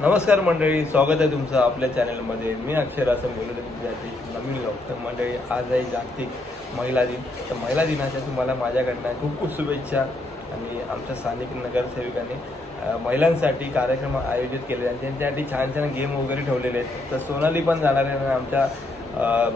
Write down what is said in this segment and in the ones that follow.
नमस्कार मंडळी, स्वागत आहे तुमचं आपल्या चॅनलमध्ये. मी अक्षर असं बोलत तुमच्यासाठी नवीन लोक. तर मंडळी, आज आहे जागतिक महिला दिन. तर महिला दिनाच्या तुम्हाला माझ्याकडनं खूप खूप शुभेच्छा. आणि आमच्या स्थानिक नगरसेविकांनी महिलांसाठी कार्यक्रम आयोजित केले आणि त्यांच्यासाठी छान छान गेम वगैरे ठेवलेले आहेत. तर सोनाली पण जाणार आहे आणि आमच्या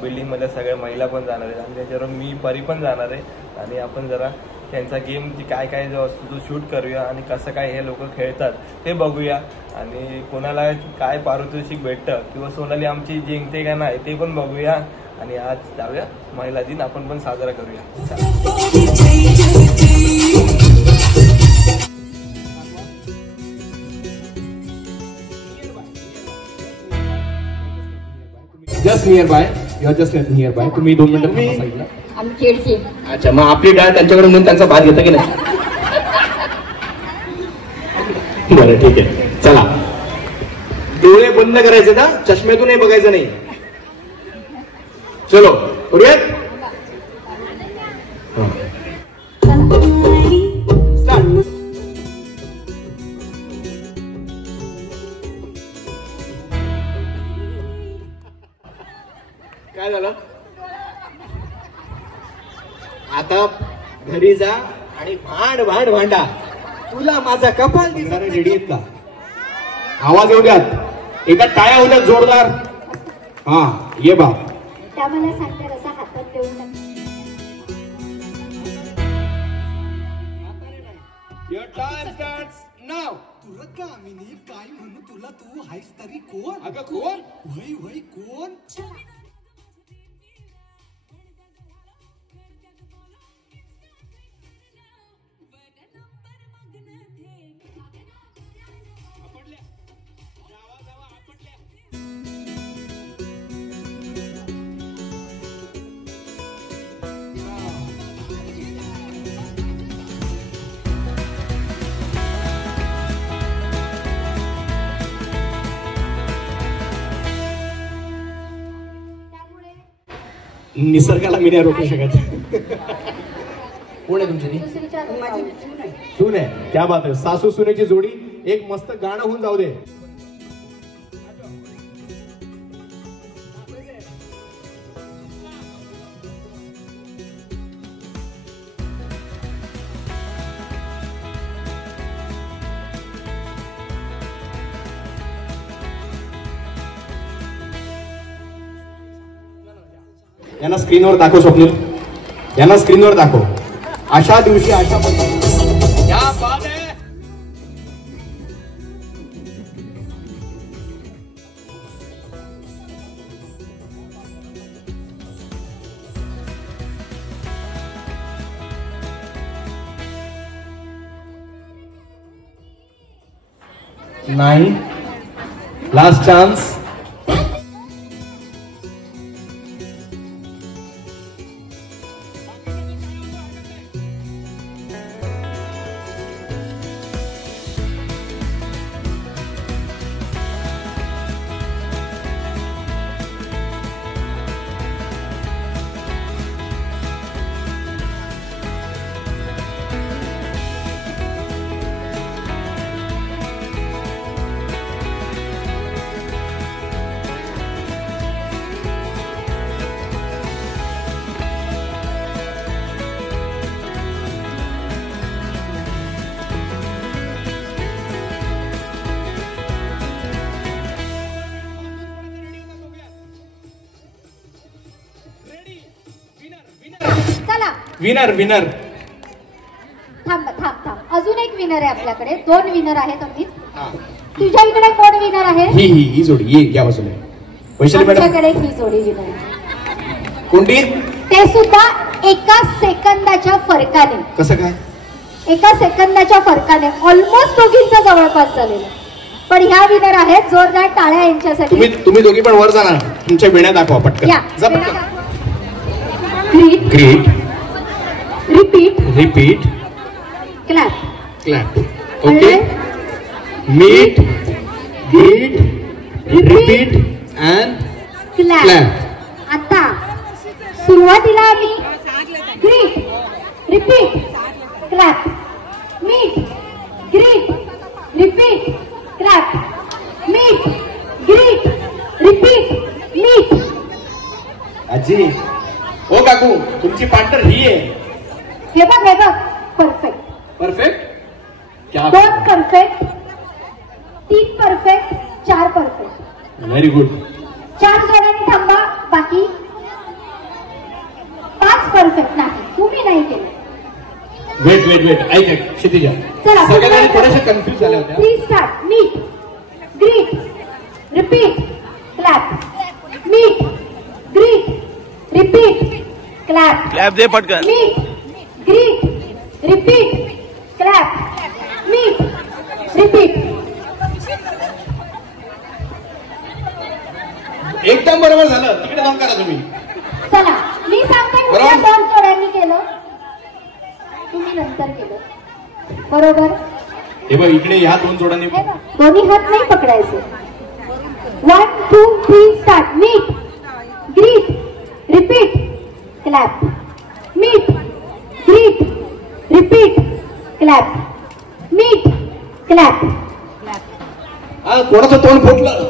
बिल्डिंगमधल्या सगळ्या महिला पण जाणार आहेत आणि त्याच्यावर मी परी पण जाणार आहे. आणि आपण जरा त्यांचा गेमची काय काय जो असतो तो शूट करूया आणि कसं काय हे लोक खेळतात ते बघूया आणि कोणाला काय पारितोषिक भेटतं किंवा सोनाली आमची जिंकते का नाही ते पण बघूया. आणि आज जाऊया महिला दिन आपण पण साजरा करूया. Just near by, you are just near by. तुम्ही 2 मिनिटं मी सांगितलं. अच्छा, मग आपली डाळ त्यांच्याकडे म्हणून त्यांचा भात घेता की नाही? बरं, ठीक आहे. चला, डोळे बंद करायचे ना, चष्म्यातूनही बघायचं नाही. चलो करूयात. काय झालं? आता घरी जा आणि भांडा. तुला माझा कपाल दिसत रेडी आहेत का? आवाज येऊ द्यात. एका टाळ्या होत्या जोरदार. हा, ये बाप. त्या मला सांगतात असा हातात देऊन Your time starts now. तुला कामिनी काय म्हणू तुला, तू हायस तरी कोण? अगं कोण? वय कोण? निसर्गाला मी नाही रोखू शकत. कोण आहे तुमची? सून आहे. क्या बात आहे. सासू सुनेची जोडी एक मस्त गाणं होऊन जाऊ दे. यांना स्क्रीनवर दाखव स्वप्नील, यांना स्क्रीनवर दाखव. अशा दिवशी अशा पद्धतीने क्या बात है. नाही, लास्ट चान्स. विनर. थांब, अजून एक विनर आहे आपल्याकडे. 2 विनर आहेत. अमित, तुझ्या इकडे कोण विनर आहे? ही जोडी. ये क्या बाजूला. वैशाली मॅडम, आमच्याकडे ही जोडी विनर आहे. कोणती? ते सुद्धा 1 सेकंदाच्या फरकाने. कसं काय? 1 सेकंदाच्या फरकाने ऑलमोस्ट दोघींचा जवळपास झालेला. पण ह्या विनर आहेत. जोरदार टाळ्या यांच्यासाठी. तुम्ही दोघी पण वर जाणार. तुमच्या वेण्या दाखवा पटकन. Greet, repeat, clap. Okay. Meet, greet, repeat and clap. आता सुरुवातीला आम्ही greet, repeat, clap, meet, greet, repeat, clap, meet, meet greet repeat meet. आजी ओ काकू तुमची पार्टनर ही आहे. हे बघ परफेक्ट. परफेक्ट. क्या 2 perfect 3 perfect 4 perfect. Very good. 4 जोड्यांनी थांबा. बाकी 5 परफेक्ट नाही. तुम्ही नाही केलं. वेट ऐक क्षितिजा. चला सगळ्यांनी थोड्याशा कन्फ्युज झाल्या होत्या. Please start. Meet greet repeat clap. Meet greet repeat clap. Clap दे पटकन. Meet greet repeat clap. Meet repeat. एकदम बरोबर झालं. तिकडे जाऊन करा तुम्ही. चला मी सांगते बरोबर. 2 जोड्यांनी केलं तुम्ही नंतर केलं. बरोबर. हे बघ इकडे ह्या 2 जोड्यांनी. हे बघ, दोन्ही हात नाही पकडायचे. 1 2 3 start. Meet greet repeat clap. Meet greet repeat clap. Meet clap. कोणाचं तोंड फुटलं.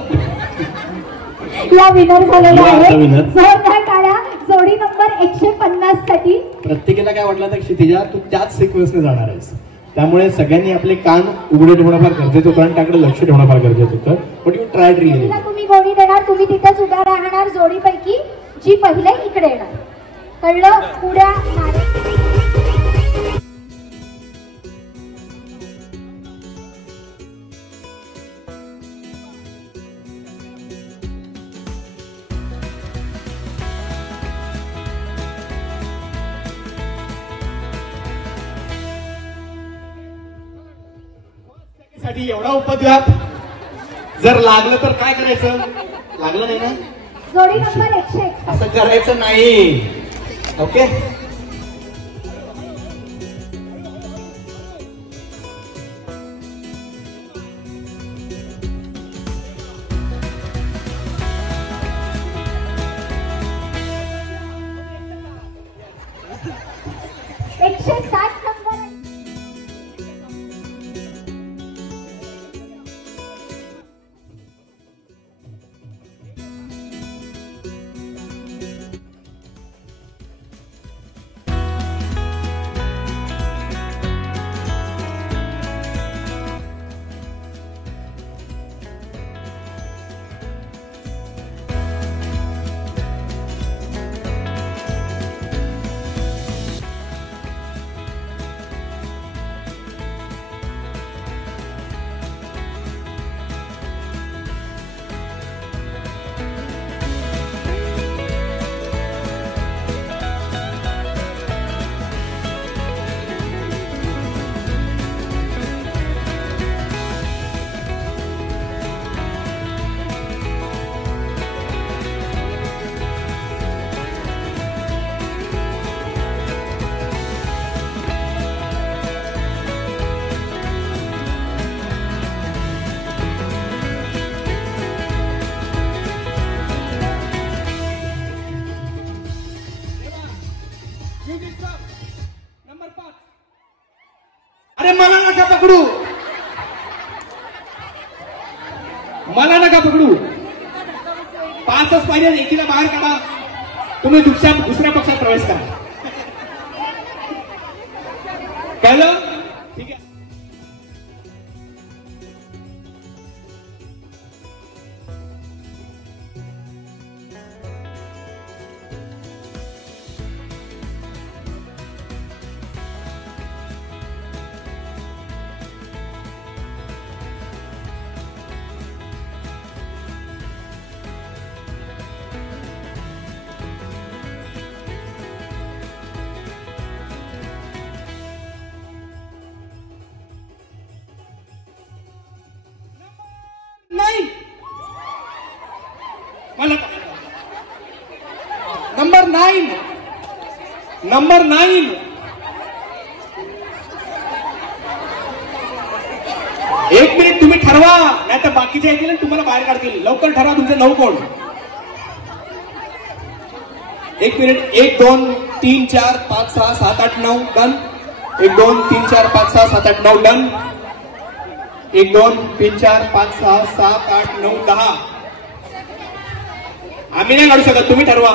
या विनर झालेल्या या आता आहेत. winner. जोरदार टाळ्या जोडी नंबर 150 साठी. प्रत्येकाला काय वाटलं तर क्षितिजा तू त्याच सिक्वेन्सने जाणार आहेस, त्यामुळे सगळ्यांनी आपले कान उघडे ठेवणं फार गरजेचं होतं आणि त्याकडे लक्ष ठेवणं फार गरजेचं होतं. But you triad really. तिला तुम्ही गोडी देणार. तुम्ही तिथेच उभ्या राहणार. जोडीपैकी जी पहिले इकडे येणार. कळलं. पुढ्या साठी एवढा उपद्व्याप. जर लागलं तर काय करायचं. लागलं नाही ना. जोडी नंबर 101. असं करायचं नाही. ओके. अरे मला नका पकडू. मला नका पकडू. 5च पाहिजे. एकीला बाहेर काढा. तुम्ही दुसऱ्या पक्षात प्रवेश करा. कळलं. ठीक आहे. नाही मला नंबर 9. नंबर 9. एक मिनिट तुम्ही ठरवा, नाही तर बाकीचे येतील आणि तुम्हाला बाहेर काढतील. लवकर ठरवा तुमचे 9 कोण. एक मिनिट. 1 2 3 4 5 6 7 8 9 डन. 1 2 3 4 5 6 7 8 9 डन. 1 2 3 4 5 6 7 8 9 10. आम्ही नाही काढू शकत, तुम्ही ठरवा.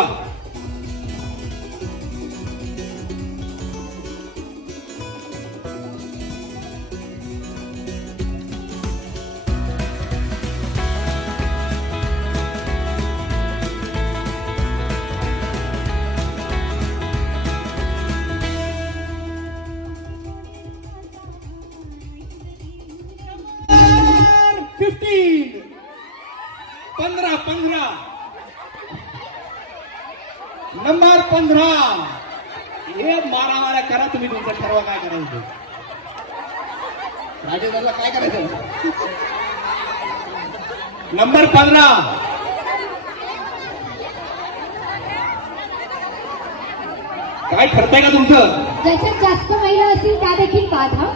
नंबर 15. हे मारा करा तुम्ही, तुमचं ठरवा काय करायचं. राजेंद्रला काय करायचं. नंबर 15. काय ठरतंय का तुमचं. ज्याच्यात जास्त महिला असतील त्या देखील बाद. हा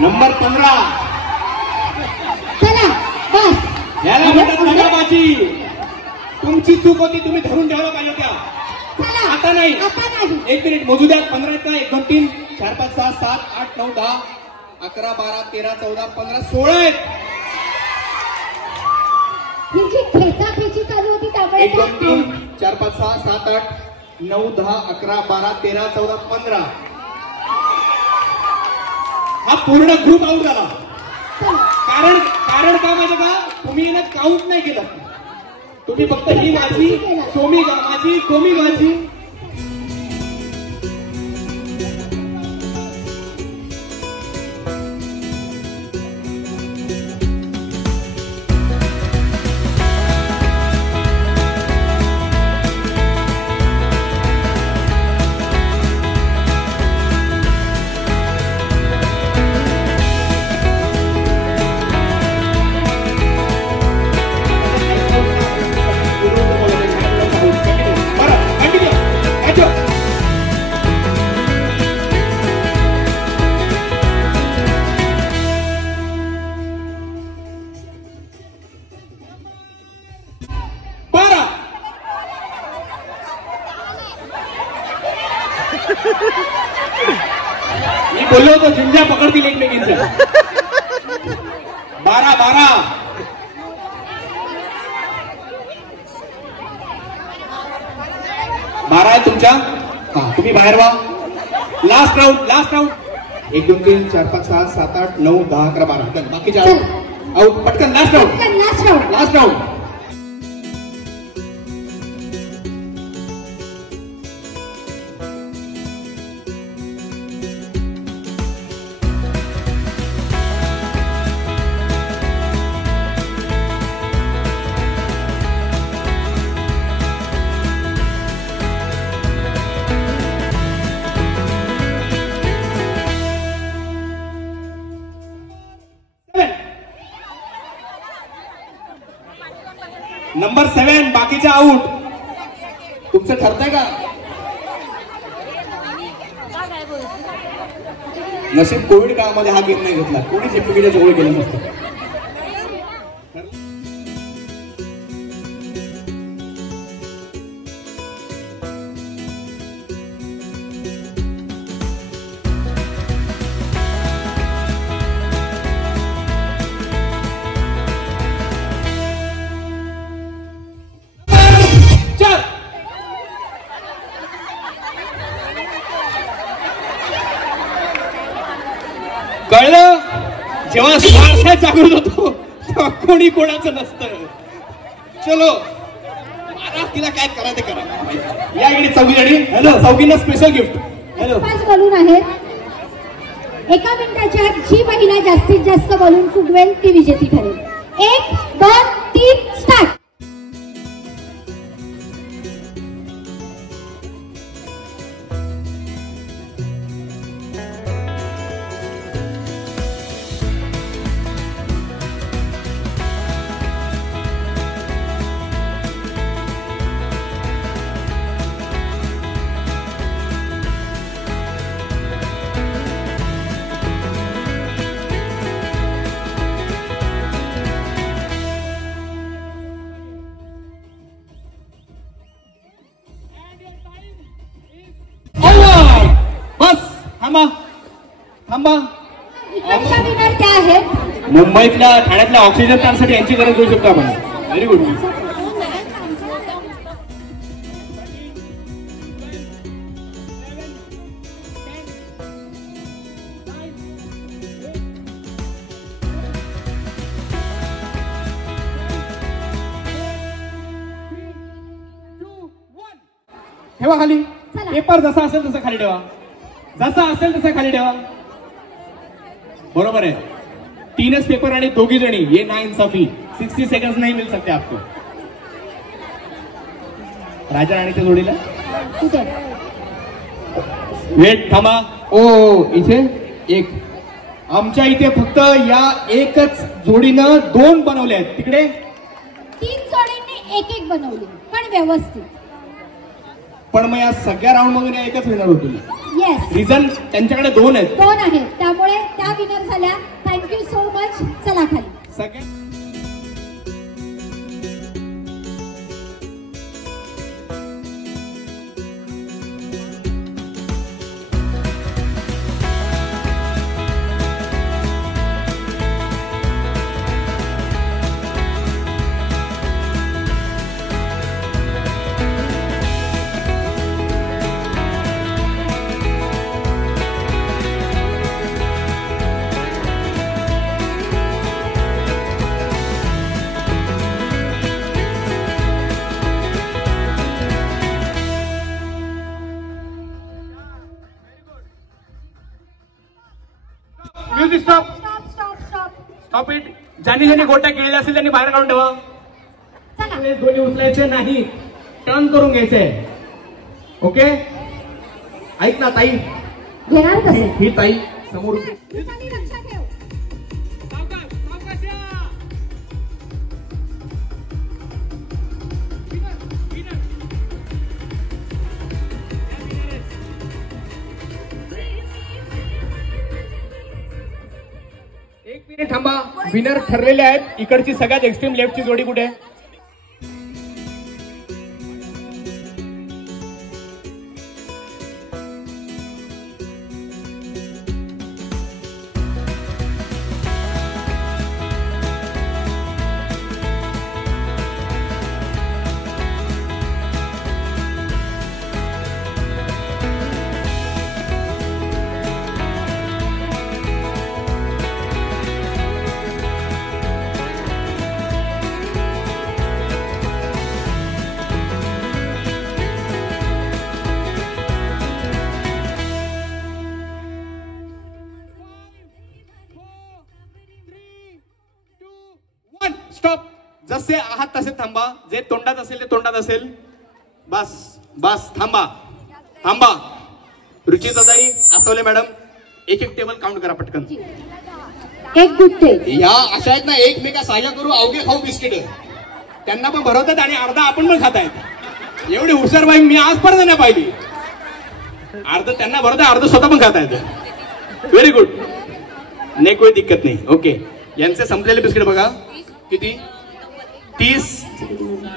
नंबर 15. चला बस. याला म्हणतात दगाबाजी. तुमची चूक होती, तुम्ही धरून ठेवलं पाहिजे त्या. आता नाही. 1 मिनिट मोजू द्या. 15 1 2 3 4 5 6 7 8 9 10 11 12 13 14 15 16 आहेत. तुमची खेचाखेची चालू होती त्यामुळे 1 2 3 4 5 6 7 8 9 10 11 12 13 14 15. हा पूर्ण ग्रुप आउट झाला. कारण काय माहिती का, तुम्ही ना काउंट नाही केलं. तुम्ही फक्त ही माझी, सोमी माझी, कोमी माझी. मी बोललो होतो झुंजा पकडतील एकमेकींच्या. 12 आहे तुमच्या. हा तुम्ही बाहेर व्हा. Last round. 1 2 3 4 5 6 7 8 9 10 11 12. बाकीच्या आउट. पटकन लास्ट राऊंड. नंबर 7 बाकीचे आउट. तुमचं ठरतंय का. नशीब कोविड काळामध्ये हा गेम नाही घेतला. कोणीच एकमेकीच्या जवळ गेलं नसतं. कळलं. जेव्हा स्वार्थ जागृत होतो तेव्हा कोणी कोणाचं नसतं. चलो मला तिला काय करायचं करा. या इकडे चौघीजणी. हॅलो चौघींना स्पेशल गिफ्ट. हॅलो 5 बलून आहेत. 1 मिनिटाच्या आत जी महिला जास्तीत जास्त बलून फुगवेल ती विजेती ठरेल. 1 2 3 स्टार्ट. मुंबईतल्या ठाण्यातल्या ऑक्सिजन प्लांटसाठी यांची गरज करू शकतो आपण. Very good. ठेवा खाली. पेपर जसा असेल तसा खाली ठेवा. जसा असेल तसा खाली ठेवा. बरोबर है. 3 पेपर आणि 2 जणी. ये ना इंसाफी. 60 सेकंड नहीं मिल सकते आपको. राजा राणीच्या जोडीला वेट थांबा. ओ इथे 1. आमच्या इथे फक्त या एकच जोडीनं 2 बनवले आहेत. तिकडे 3 जोडींनी 1-1 बनवले पण व्यवस्थित. पण मग या सगळ्या राऊंड मधून एकच विनर होतील. येस. रिझन त्यांच्याकडे 2 आहेत. 2 आहेत त्यामुळे त्या विनर झाल्या. Thank you so much. चला खाली. सगळ्या म्युझिक स्टॉप. Stop it. ज्यांनी ज्यांनी गोट्या खेळल्या असेल त्यांनी बाहेर काढून ठेवा. दोन्ही उचलायचे नाही. टर्न करून घ्यायचंय. ओके. ऐक ना ताई. घेणार कसे ही ताई समोर. लक्षात ठेव. थांबा. विनर ठरलेले आहेत. इकडची सगळ्यात एक्स्ट्रीम लेफ्टची जोडी कुठे? स्टॉप. जसे आहात तसे थांबा. जे तोंडात असेल ते तोंडात असेल. बस बस. थांबा थांबा. रुचिताताई, आसवले मॅडम, 1-1 टेबल काउंट करा पटकन. एक गुट्टे. या अशा आहेत ना एकमेका साह्य करू अवघे खाऊ बिस्किट. त्यांना पण भरवतात आणि अर्धा आपण पण खातायत. एवढी हुशार बाई मी आजपर्यंत नाही पाहिली. अर्ध त्यांना भरवत अर्ध स्वतः पण खातायत. Very good. नाही कोई दिक्कत नाही. ओके. यांचे संपलेले बिस्किट बघा. किती? 30.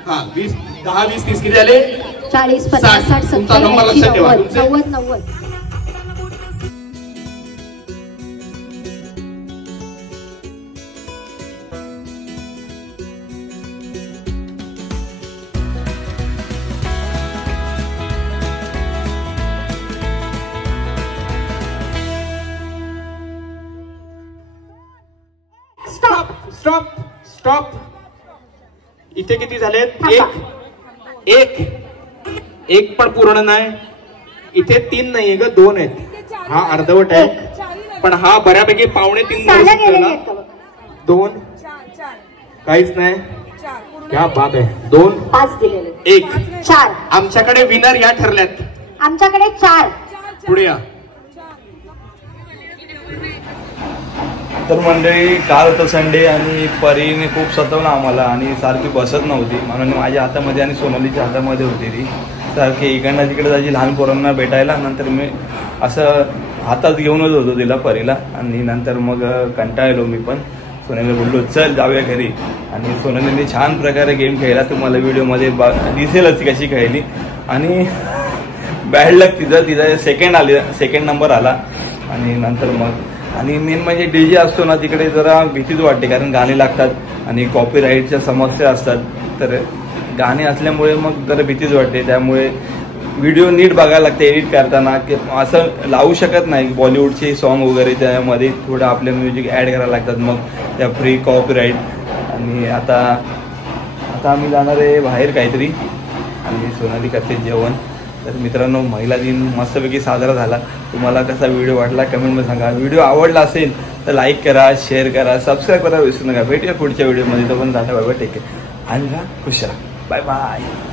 हा 20, 10, 20, 30 किती झाले? 40, 50, 60, 70, 80, 90, 90. Stop stop. इथे किती झालेत? एक पण पूर्ण नाही. इथे 3 नाहीये ग, 2 आहेत. हा अर्धवट आहे पण हा बऱ्यापैकी 2.5-3 2 काहीच नाही. क्या बात आहे. 2 5 दिलेले. 1 4. आमच्याकडे विनर या ठरल्यात. आमच्याकडे 4. पुढे या. तर मंडळी, काल होतं संडे आणि परीने खूप सतवलं आम्हाला आणि सारखी बसत नव्हती. म्हणून माझ्या हातामध्ये आणि सोनालीच्या हातामध्ये होती ती. सारखी इकडनं तिकडे जायची लहान पोरांना भेटायला. नंतर मी असं हातात घेऊनच होतो तिला, परीला. आणि नंतर मग कंटाळलो मी पण. सोनालीला बोललो चल जाऊया घरी. आणि सोनालीने छान प्रकारे गेम खेळला. तुम्हाला व्हिडिओमध्ये दिसेलच ती कशी खेळली. आणि बॅड लक तिचा सेकंड नंबर आला. आणि नंतर मग आणि मेन म्हणजे DJ असतो ना तिकडे जरा भीतीच वाटते, कारण गाणी लागतात आणि कॉपीराईटच्या समस्या असतात. तर गाणी असल्यामुळे मग जरा भीतीच वाटते. त्यामुळे व्हिडिओ नीट बघायला लागते एडिट करताना, की असं लावू शकत नाही बॉलिवूडचे सॉन्ग वगैरे, त्यामध्ये थोडं आपले म्युझिक ॲड करायला लागतात, मग त्या फ्री कॉपीराईट. आणि आता आम्ही जाणार आहे बाहेर काहीतरी आणि सोनाली करते जेवण. तर मित्रांनो, महिला दिन मस्तपैकी साजरा झाला. तुम्हाला कसा व्हिडिओ वाटला कमेंटमध्ये सांगा. व्हिडिओ आवडला असेल तर लाईक करा, शेअर करा, सबस्क्राईब करा विसरू नका. भेटूया पुढच्या व्हिडिओमध्ये. तो पण जाता बाय बाय, टेक केअर आणि खुश राहा. Bye bye.